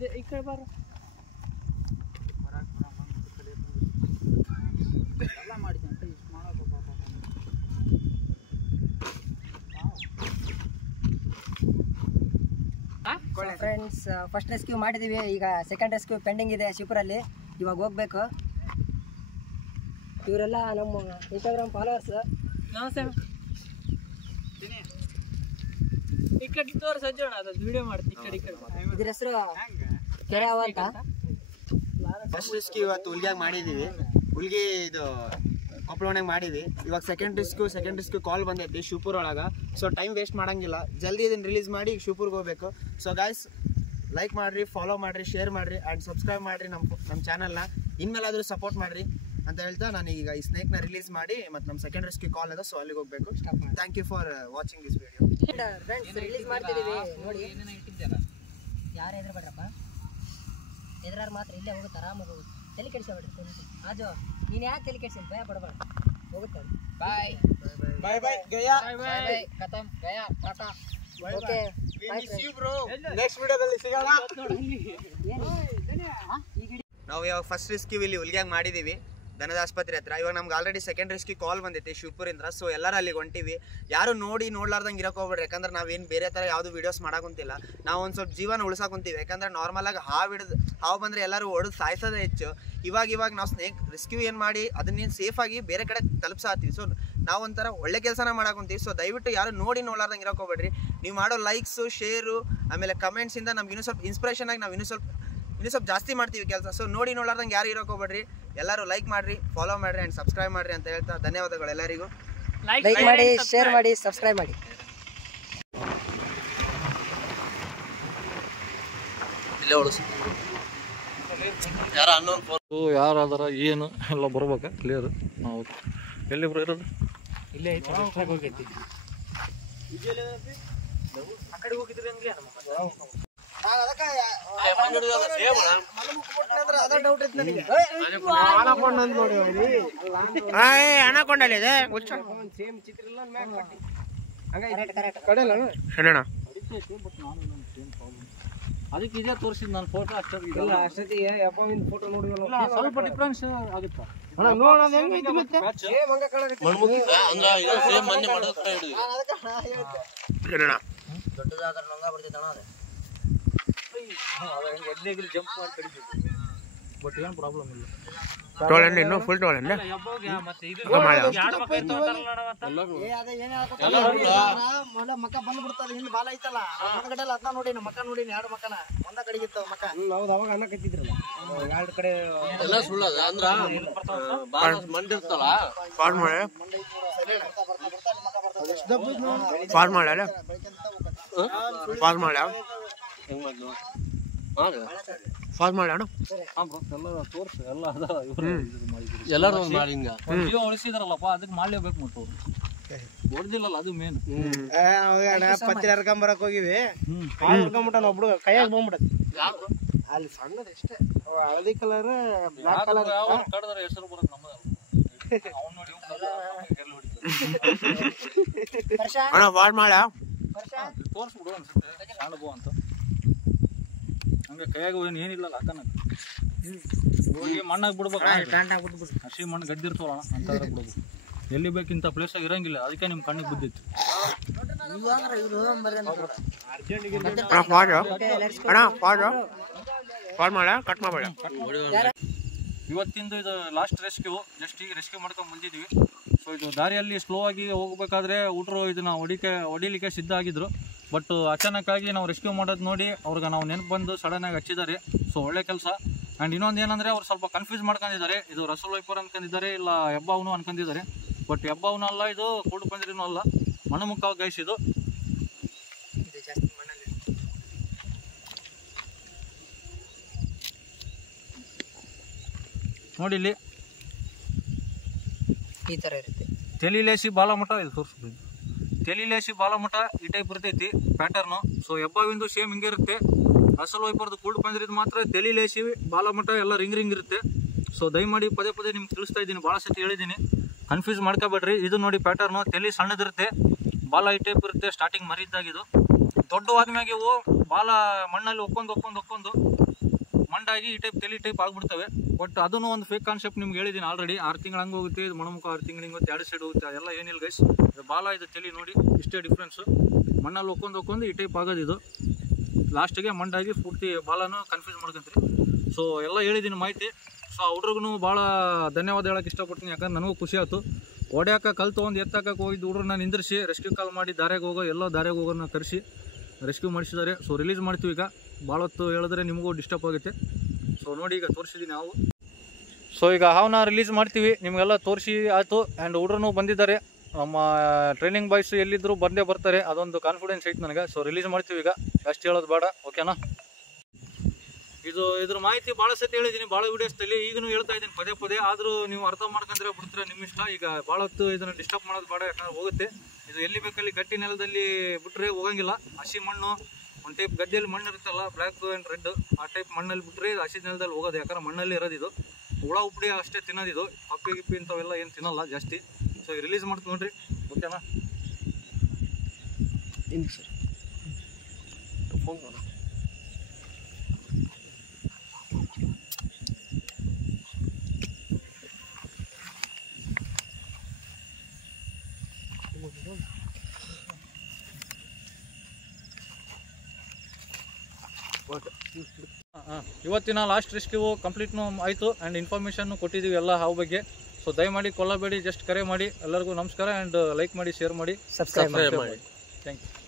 ಈ ಕಡೆ ಬಾರ ಎಲ್ಲ ಮಾಡಿದಂತೆ ಇಷ್ಟು ಮಾಡೋದು ಫ್ರೆಂಡ್ಸ್ ಫಸ್ಟ್ ರೆಸ್ಕ್ಯೂ ಮಾಡಿದೀವಿ, ಈಗ ಸೆಕೆಂಡ್ ರೆಸ್ಕ್ಯೂ ಪೆಂಡಿಂಗ್ ಇದೆ ಶಿವಪುರಲ್ಲಿ. ಇವಾಗ ಹೋಗ್ಬೇಕು. ಇವರೆಲ್ಲ ನಮ್ಮ ಇನ್ಸ್ಟಾಗ್ರಾಮ್ ಫಾಲೋವರ್ಸ್. ನಮಸ್ತೆ. ಈ ಕಡೆ ತೋರಿಸಿ ಸಜ್ಜೋಣ, ಅದು ವಿಡಿಯೋ ಮಾಡ್ತೀನಿ. ಈ ಕಡೆ ಇದ್ರ ಹೆಸರು ಕೆರಾವ ಅಂತ. ಫಸ್ಟ್ ರೆಸ್ಕ್ಯೂ ಇವತ್ತು ಹುಲ್ಗ್ಯಾಗ ಮಾಡಿದೀವಿ. ಹುಲ್ಗಿ ಇದು ಕೊಪ್ಪಳವನಾಗ ಮಾಡಿದ್ವಿ. ಇವಾಗ ಸೆಕೆಂಡ್ ರಿಸ್ಕ್ಯೂ ಕಾಲ್ ಬಂದೈತಿ ಶಿವಪುರ ಒಳಗೆ. ಸೊ ಟೈಮ್ ವೇಸ್ಟ್ ಮಾಡಂಗಿಲ್ಲ, ಜಲ್ದಿ ಇದನ್ನು ರಿಲೀಸ್ ಮಾಡಿ ಶಿವಪುರ್ಗೆ ಹೋಗ್ಬೇಕು. ಸೊ ಗಾಯ್ಸ್, ಲೈಕ್ ಮಾಡಿರಿ, ಫಾಲೋ ಮಾಡಿರಿ, ಶೇರ್ ಮಾಡಿರಿ ಆ್ಯಂಡ್ ಸಬ್ಸ್ಕ್ರೈಬ್ ಮಾಡಿರಿ ನಮ್ಮ ಚಾನಲ್ನ. ಇನ್ಮೇಲಾದರೂ ಸಪೋರ್ಟ್ ಮಾಡಿರಿ ಅಂತ ಹೇಳ್ತಾ ನಾನು ಈಗ ಈ ಸ್ನೇಕ್ನ ರಿಲೀಸ್ ಮಾಡಿ ಮತ್ತು ನಮ್ಮ ಸೆಕೆಂಡ್ ರೆಸ್ಕ್ಯೂ ಕಾಲ್ ಅದ. ಸೊ ಅಲ್ಲಿಗೆ ಹೋಗ್ಬೇಕು. Thank you for watching this video. Friends release ಮಾಡ್ತಿದ್ದೀವಿ ನೋಡಿ. ಯಾರು ಹೆದರ್ಬೇಡ್ರಪ್ಪ, ಹೆದರಾರು ಮಾತ್ರ ಇಲ್ಲೇ ಹೋಗುತ್ತೆ, ಆರಾಮಾಗಿ ಹೋಗುತ್ತೆ. ತಲೆ ಕೆಡಿಸ್ಬೇಡ್ರಿ. ಆಜು ನೀನು ಯಾಕೆ ತಲೆ ಕೆಡಿಸಿ ಭಯ ಪಡಬೇಡ, ಹೋಗುತ್ತೆ. ಬಾಯ್ ಬಾಯ್ ಬಾಯ್ ಗಯಾ, ಬಾಯ್ ಬಾಯ್ ಖತಮ್ ಗಯಾ, ಟಾಟಾ. ಓಕೆ, ನೆಕ್ಸ್ಟ್ ವಿಡಿಯೋದಲ್ಲಿ ಸಿಗೋಣ. ನಾವು ಇವಾಗ ಫಸ್ಟ್ ರೆಸ್ಕ್ಯೂ ಇಲ್ಲಿ ಹುಲ್ಗ್ಯಾಗ ಮಾಡಿದ್ದೀವಿ, ದನದ ಆಸ್ಪತ್ರೆ ಹತ್ರ. ಇವಾಗ ನಮ್ಗೆ ಆಲ್ರೆಡಿ ಸೆಕೆಂಡ್ ರೆಸ್ಕ್ಯೂ ಕಾಲ್ ಬಂದೈತಿ ಶಿವಪುರಿಂದ. ಸೊ ಎಲ್ಲರೂ ಅಲ್ಲಿಗೆ ಹೊಂಟಿವಿ. ಯಾರು ನೋಡ್ಲಾರ್ದಂಗೆ ಇರೋಕೆ ಹೋಗ್ಬೇಡ್ರಿ, ಯಾಕಂದ್ರೆ ನಾವೇನು ಬೇರೆ ಥರ ಯಾವುದು ವೀಡಿಯೋಸ್ ಮಾಡಾಕುಂತಿಲ್ಲ. ನಾವು ಒಂದು ಸ್ವಲ್ಪ ಜೀವನ ಉಳ್ಸಾಕೊಂತೀವಿ. ಯಾಕಂದ್ರೆ ನಾರ್ಮಲಾಗಿ ಹಾವು ಬಂದರೆ ಎಲ್ಲರೂ ಹೊಡೆದು ಸಾಯಿಸೋದೇ ಹೆಚ್ಚು. ಇವಾಗ ನಾವು ಸ್ನೇಕ್ ರೆಸ್ಕ್ಯೂ ಏನು ಮಾಡಿ ಅದನ್ನೇನು ಸೇಫಾಗಿ ಬೇರೆ ಕಡೆ ತಲುಪ್ಸಾತೀವಿ. ಸೊ ನಾವು ಒಂಥರ ಒಳ್ಳೆ ಕೆಲಸನ ಮಾಡಾಕೊಂತೀವಿ. ಸೊ ದಯವಿಟ್ಟು ಯಾರು ನೋಡ್ಲಾರ್ದಂಗೆ ಇರೋಕೆ ಹೋಗ್ಬೇಡ್ರಿ. ನೀವು ಮಾಡೋ ಲೈಕ್ಸು, ಶೇರು, ಆಮೇಲೆ ಕಮೆಂಟ್ಸಿಂದ ನಮ್ಗೆ ಇನ್ನೂ ಸ್ವಲ್ಪ ಇನ್ಸ್ಪಿರೇಷನ್ ಆಗಿ ನಾವು ಇನ್ನೂ ಸ್ವಲ್ಪ ಜಾಸ್ತಿ ಮಾಡ್ತೀವಿ ಕೆಲಸ. ಸೊ ನೋಡ್ಲಾರ್ದಂಗೆ ಯಾರು ಇರೋಕೆ ಹೋಗ್ಬೇಡ್ರಿ. ಎಲ್ಲರೂ ಲೈಕ್ ಮಾಡಿರಿ, ಫಾಲೋ ಮಾಡಿರಿ ಆ್ಯಂಡ್ ಸಬ್ಸ್ಕ್ರೈಬ್ ಮಾಡಿರಿ ಅಂತ ಹೇಳ್ತಾ ಧನ್ಯವಾದಗಳು ಎಲ್ಲರಿಗೂ. ಲೈಕ್ ಮಾಡಿ, ಶೇರ್ ಮಾಡಿ, ಸಬ್ಸ್ಕ್ರೈಬ್ ಮಾಡಿ. ಯಾರಾದಾರ ಏನು ಎಲ್ಲ ಬರ್ಬೇಕ ಕ್ಲಿಯರ್. ನಾವು ಎಲ್ಲಿಬ್ರು ಇರೋದು ಇಲ್ಲೇ ಐತಿ, ಹೋಗೈತಿ. ಆ ಕಡೆ ಹೋಗಿದ್ರಿ ಅಂದ್ರೆ ಅದಕ್ಕೆ ಇದೇ ತೋರಿಸಿದ್ ನಾನು ಫೋಟೋ ಅಷ್ಟೊತ್ತಿಗೆ ಫೋಟೋ ನೋಡಿ ಸ್ವಲ್ಪ ಡಿಫ್ರೆನ್ಸ್ ಆಗುತ್ತಾ ದೊಡ್ಡದಾದ್ರೆ ನಂಗ ಬರ್ತಿದ್ದಣ ಅದು. ಜಂಪ್ ಮಾಡಿ ಕಡಿತೀವಿ, ಬಟ್ ಏನು ಪ್ರಾಬ್ಲಮ್ ಇಲ್ಲ. ಟೋಳಂಡಿ ಇನ್ನೂ ಫುಲ್ ಟೋಳಂಡಿ ಮಕ್ಕ ಬಂದ್ಬಿಡ್ತದ. ಹಿಂದ್ ಬಾಲ ಐತಲ್ಲ ಮುಂದ್ಗಡೆಲ್ಲ ಅದನ್ನ ನೋಡಿ, ಮಕ್ಕ ನೋಡಿ, ಎರಡು ಮಕ್ಕನ ಒಂದ ಕಡೆಗಿತ್ತು ಮಕ್ಕ. ಹೌದು, ಅವಾಗ ಅನ್ನ ಕತ್ತಿದ್ರಲ್ಲ ಎರಡು ಕಡೆ ಎಲ್ಲ ಸುಳ್ಳದ ಅಂದ್ರ ಮಂಡಿರ್ತಲ್ಲ ಫಾರ್ಮ್ ಮಾಡಿ ಫಾರ್ಮ್ ಮಾಡ್ಯಾರ ಫಾರ್ಮ್ ಮಾಡ್ಯಾವ ಫಾರ್ಮ್ ಮಾಡ್ಯಾಣ ತೋರ್ಸು ಎಲ್ಲ ಅದ. ಎಲ್ಲರೂ ಮಾಡಿ ಹಿಂಗ ಜೀವ ಉಳಿಸಿದಾರಲ್ಲಪ್ಪ, ಅದಕ್ಕೆ ಮಾಡ್ಲೇಬೇಕು. ಮತ್ತು ಹೊಡೆದಿಲ್ಲಲ್ಲ, ಅದು ಮೇನ್. ಪತ್ರಿ ಹರ್ಕೊಂಬರಕ್ ಹೋಗಿವಿ, ಹರ್ಕೊಂಬಿಟ್ಟ ಒಬ್ರು ಕೈಯಾಗ ಬಂದ್ಬಿಡತ್. ಅಲ್ಲಿ ಸಣ್ಣದ ಎಷ್ಟೇ ಹಳದಿ ಕಲರ್ ಬ್ಲಾಕ್ ಕಲರ್ ಕಡದ್ರ ಹೆಸರು ಬರೋದು ನಮ್ಮದಲ್ಲ. ಅವ್ನು ನೋಡಿ ಅಣ್ಣ ಫಾರ್ಮ್ ಮಾಡ್ಯಾ ತೋರಿಸ್ಬಿಡು ಅನ್ಸುತ್ತೆ. ಕಾಣಬೋ ಅಂತ ಹಂಗೆ ಕೈಯಾಗ ಏನಿಲ್ಲಲ್ಲ ಅಕ್ಕನ ಹೋಗಿ ಮಣ್ಣಾಗ ಬಿಡ್ಬೇಕು. ಹಸಿ ಮಣ್ಣು ಗದ್ದಿರ್ತವಲ್ಲ ಅಂತಂದ್ರೆ ಬಿಡ್ಬೇಕು. ಎಲ್ಲಿ ಬೇಕಿಂತ ಪ್ಲೇಸಾಗ ಇರಂಗಿಲ್ಲ, ಅದಕ್ಕೆ ನಿಮ್ಮ ಕಣ್ಣಿಗೆ ಬಿದ್ದಿತ್ತು. ಇವತ್ತಿಂದು ಇದು ಲಾಸ್ಟ್ ರೆಸ್ಕ್ಯೂ. ಜಸ್ಟ್ ಈಗ ರೆಸ್ಕ್ಯೂ ಮಾಡ್ಕೊಂಡು ಬಂದಿದ್ವಿ. ಸೊ ಇದು ದಾರಿಯಲ್ಲಿ ಸ್ಲೋ ಆಗಿ ಹೋಗ್ಬೇಕಾದ್ರೆ ಊಟರು ಇದನ್ನ ಹೊಡಿಲಿಕ್ಕೆ ಸಿದ್ಧ ಆಗಿದ್ರು. ಬಟ್ ಅಚಾನಕ್ಕಾಗಿ ನಾವು ರೆಸ್ಕ್ಯೂ ಮಾಡೋದು ನೋಡಿ ಅವ್ರಿಗೆ ನಾವು ನೆನಪು ಬಂದು ಸಡನ್ನಾಗಿ ಹಚ್ಚಿದ್ದಾರೆ. ಸೊ ಒಳ್ಳೆ ಕೆಲಸ. ಆ್ಯಂಡ್ ಇನ್ನೊಂದು ಏನಂದರೆ ಅವ್ರು ಸ್ವಲ್ಪ ಕನ್ಫ್ಯೂಸ್ ಮಾಡ್ಕೊಂಡಿದ್ದಾರೆ. ಇದು ರಸೂಲ್ ವೈಪರ್ ಅನ್ಕೊಂಡಿದ್ದಾರೆ, ಇಲ್ಲ ಹೆಬ್ಬಾವನು ಅನ್ಕೊಂಡಿದ್ದಾರೆ. ಬಟ್ ಹೆಬ್ಬಾವನು ಅಲ್ಲ, ಇದು ಕೂಡು ಪಂಜರಿನೂ ಅಲ್ಲ, ಮಣ್ಣುಮುಕ್ಕ ಗೈಸ್. ಇದು ನೋಡಿ, ಇಲ್ಲಿ ಈ ತರ ಇರುತ್ತೆ. ತೆಲಿಲೇಸಿ ಬಾಲಮಠ ಇದು ತೋರಿಸ್ಬೋದು. ತೆಲಿಲೇಸಿ ಬಾಲಮಠ ಈ ಟೈಪ್ ಇರ್ತೈತಿ ಪ್ಯಾಟರ್ನು. ಸೊ ಹೆಬ್ಬಾವಿಂದು ಸೇಮ್ ಹಿಂಗೆ ಇರುತ್ತೆ. ಅಸಲ್ ವೈಪರ್ದು ಕೂಡು ಪಂಜರಿದು ಮಾತ್ರ ತೆಲಿಲೇಸಿ ಬಾಲಮಠ ಎಲ್ಲ ರಿಂಗ್ ಇರುತ್ತೆ. ಸೊ ದಯಮಾಡಿ ಪದೇ ನಿಮ್ಗೆ ತಿಳಿಸ್ತಾ ಇದ್ದೀನಿ, ಭಾಳ ಸತಿ ಹೇಳಿದ್ದೀನಿ, ಕನ್ಫ್ಯೂಸ್ ಮಾಡ್ಕೋಬೇಡ್ರಿ. ಇದು ನೋಡಿ ಪ್ಯಾಟರ್ನು, ತೆಲಿ ಸಣ್ಣದಿರುತ್ತೆ, ಬಾಲ ಈ ಟೈಪ್ ಇರುತ್ತೆ. ಸ್ಟಾರ್ಟಿಂಗ್ ಮರಿದ್ದಾಗಿದ್ದು ದೊಡ್ಡವಾದ್ಮ್ಯಾಗೆ ಇವು ಬಾಲ ಮಣ್ಣಲ್ಲಿ ಒಕ್ಕೊಂದು ಮಂಡಾಗಿ ಈ ಟೈಪ್ ತಲೆ ಟೈಪ್ ಆಗ್ಬಿಡ್ತವೆ. ಬಟ್ ಅದನ್ನು ಒಂದು ಫೇಕ್ ಕಾನ್ಸೆಪ್ಟ್ ನಿಮ್ಗೆ ಹೇಳಿದ್ದೀನಿ ಆಲ್ರೆಡಿ. 6 ತಿಂಗಳು ಹಂಗೆ ಹೋಗುತ್ತೆ, ಇದು ಮೊಣಮುಖ 6 ತಿಂಗಳು ಹಿಂಗೆ 2 ಸೈಡ್ ಹೋಗುತ್ತೆ, ಎಲ್ಲ ಏನಿಲ್ಲ ಗೈಸ್. ಇದು ಬಾಲ ಇದು ತಲೆ ನೋಡಿ ಇಷ್ಟೇ ಡಿಫ್ರೆನ್ಸು. ಮಣ್ಣಲ್ಲಿ ಒಕ್ಕೊಂದು ಈ ಟೈಪ್ ಆಗೋದು ಇದು. ಲಾಸ್ಟಿಗೆ ಮಂಡಾಗಿ ಪೂರ್ತಿ ಬಾಲನು ಕನ್ಫ್ಯೂಸ್ ಮಾಡ್ಕೊಂತೀರಿ. ಸೊ ಎಲ್ಲ ಹೇಳಿದ್ದೀನಿ ಮಾಹಿತಿ. ಸೊ ಹುಡ್ರಿಗೂ ಭಾಳ ಧನ್ಯವಾದ ಹೇಳೋಕೆ ಇಷ್ಟಪಡ್ತೀನಿ, ಯಾಕಂದ್ರೆ ನನಗೂ ಖುಷಿ ಆಯಿತು. ಹೊಡ್ಯಾಕ ಕಲ್ತು ಒಂದು ಎತ್ತಾಕಕ್ಕೆ ಹೋಗಿದ್ದು ಹುಡ್ರನ್ನ ನಿಂದಿರಿಸಿ ರೆಸ್ಕ್ಯೂ ಕಾಲ್ ಮಾಡಿ ದಾರ್ಯಾಗ ಹೋಗೋನ್ನ ಕರೆಸಿ ರೆಸ್ಕ್ಯೂ ಮಾಡಿಸಿದ್ದಾರೆ. ಸೊ ರಿಲೀಸ್ ಮಾಡ್ತೀವಿ ಈಗ. ಭಾಳ ಹೊತ್ತು ಹೇಳಿದ್ರೆ ನಿಮಗೂ ಡಿಸ್ಟರ್ಬ್ ಆಗುತ್ತೆ. ಸೊ ನೋಡಿ ಈಗ ತೋರಿಸಿದ್ದೀನಿ ಹಾವು. ಸೊ ಈಗ ಹಾವನ್ನ ರಿಲೀಸ್ ಮಾಡ್ತೀವಿ, ನಿಮಗೆಲ್ಲ ತೋರಿಸಿ ಆಯಿತು. ಆ್ಯಂಡ್ ಹುಡ್ರೂ ಬಂದಿದ್ದಾರೆ, ನಮ್ಮ ಟ್ರೈನಿಂಗ್ ಬಾಯ್ಸ್ ಎಲ್ಲಿದ್ದರೂ ಬಂದೇ ಬರ್ತಾರೆ, ಅದೊಂದು ಕಾನ್ಫಿಡೆನ್ಸ್ ಐತೆ ನನಗೆ. ಸೊ ರಿಲೀಸ್ ಮಾಡ್ತೀವಿ ಈಗ, ಅಷ್ಟು ಹೇಳೋದು ಬೇಡ, ಓಕೆನಾ. ಇದ್ರ ಮಾಹಿತಿ ಭಾಳ ಸತಿ ಹೇಳಿದ್ದೀನಿ, ಭಾಳ ವೀಡಿಯೋಸ್ದಲ್ಲಿ ಈಗಲೂ ಹೇಳ್ತಾ ಇದ್ದೀನಿ ಪದೇ. ಆದರೂ ನೀವು ಅರ್ಥ ಮಾಡ್ಕೊಂಡ್ರೆ ಬಿಡ್ತೀರ, ನಿಮ್ಮ ಇಷ್ಟ. ಈಗ ಭಾಳ ಹೊತ್ತು ಇದನ್ನು ಡಿಸ್ಟರ್ಬ್ ಮಾಡೋದು ಬೇಡ, ಯಾಕಂದ್ರೆ ಹೋಗುತ್ತೆ ಇದು. ಎಲ್ಲಿ ಬೇಕಲ್ಲಿ ಗಟ್ಟಿ ನೆಲದಲ್ಲಿ ಬಿಟ್ಟರೆ ಹೋಗಂಗಿಲ್ಲ. ಹಸಿ ಮಣ್ಣು ಒಂದು ಟೈಪ್ ಗದ್ದೆಯಲ್ಲಿ ಮಣ್ಣು ಇರುತ್ತಲ್ಲ, ಬ್ಲ್ಯಾಕ್ ಆ್ಯಂಡ್ ರೆಡ್, ಆ ಟೈಪ್ ಮಣ್ಣಲ್ಲಿ ಬಿಟ್ಟರೆ ಹಸಿ ನೆಲದಲ್ಲಿ ಹೋಗೋದು. ಯಾಕಂದ್ರೆ ಮಣ್ಣಲ್ಲಿ ಇರೋದಿದು. ಹುಳ ಉಪ್ಪಡಿ ಅಷ್ಟೇ ತಿನ್ನೋದಿದು, ಕಪ್ಪಿ ಗಿಪ್ಪಿ ಇಂಥವೆಲ್ಲ ಏನು ತಿನ್ನಲ್ಲ ಜಾಸ್ತಿ. ಸೊ ರಿಲೀಸ್ ಮಾಡ್ತೀವಿ ನೋಡ್ರಿ, ಓಕೆನಾ. ಇವತ್ತಿನ ಲಾಸ್ಟ್ ರೆಸ್ಕ್ಯೂ ಕಂಪ್ಲೀಟ್ನು ಆಯಿತು. ಆ್ಯಂಡ್ ಇನ್ಫಾರ್ಮೇಷನ್ನು ಕೊಟ್ಟಿದ್ದೀವಿ ಎಲ್ಲ ಹಾವು ಬಗ್ಗೆ. ಸೊ ದಯಮಾಡಿ ಕೊಲ್ಲಬೇಡಿ, ಜಸ್ಟ್ ಕರೆ ಮಾಡಿ. ಎಲ್ಲರಿಗೂ ನಮಸ್ಕಾರ. ಆ್ಯಂಡ್ ಲೈಕ್ ಮಾಡಿ, ಶೇರ್ ಮಾಡಿ, ಸಬ್ಸ್ಕ್ರೈಬ್ ಮಾಡಿ. Thank you.